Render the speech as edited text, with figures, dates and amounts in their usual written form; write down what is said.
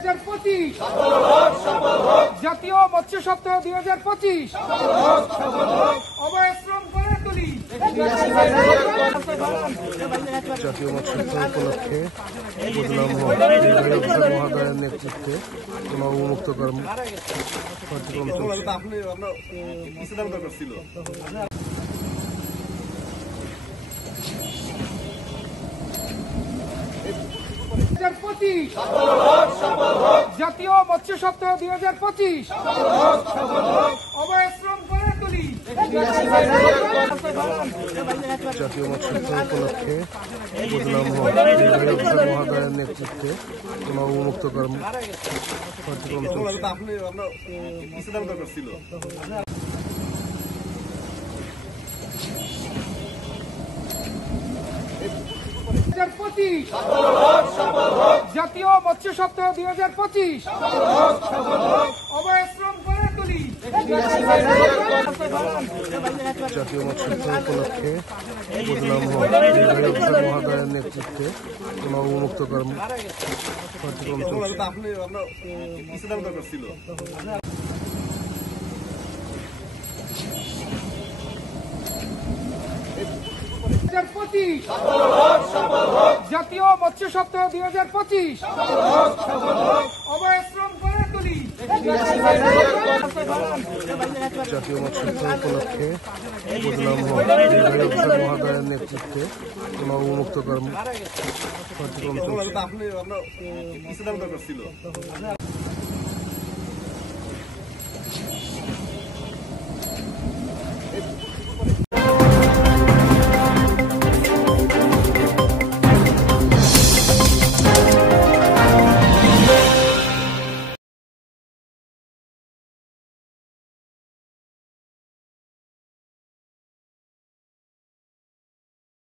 2025 জাতীয় মৎস্য সপ্তাহ 2025 অবয় শ্রম করে তুলি। জাতীয় মৎস্য উপলক্ষে মহোদয়ের নেতৃত্বে উন্মুক্ত কার্যক্রম জাতীয় মৎস্য সপ্তাহ 2025 অবয় শ্রম করে তুলি। জাতীয় মৎস্য উপলক্ষে মহোদয়ের নেতৃত্বে উন্মুক্ত কার্যক্রম জাতীয় মৎস্য সপ্তাহ 2025 অবয় শ্রম করে তুলি। জাতীয় মৎস্য উপলক্ষে মহোদয়ের নেতৃত্বে উন্মুক্ত কার্যক্রম জাতীয় মৎস্য সপ্তাহ 2025 অবয় শ্রম করে তুলি। জাতীয় মৎস্য উপলক্ষে মহোদয়ের নেতৃত্বে উন্মুক্ত কার্যক্রম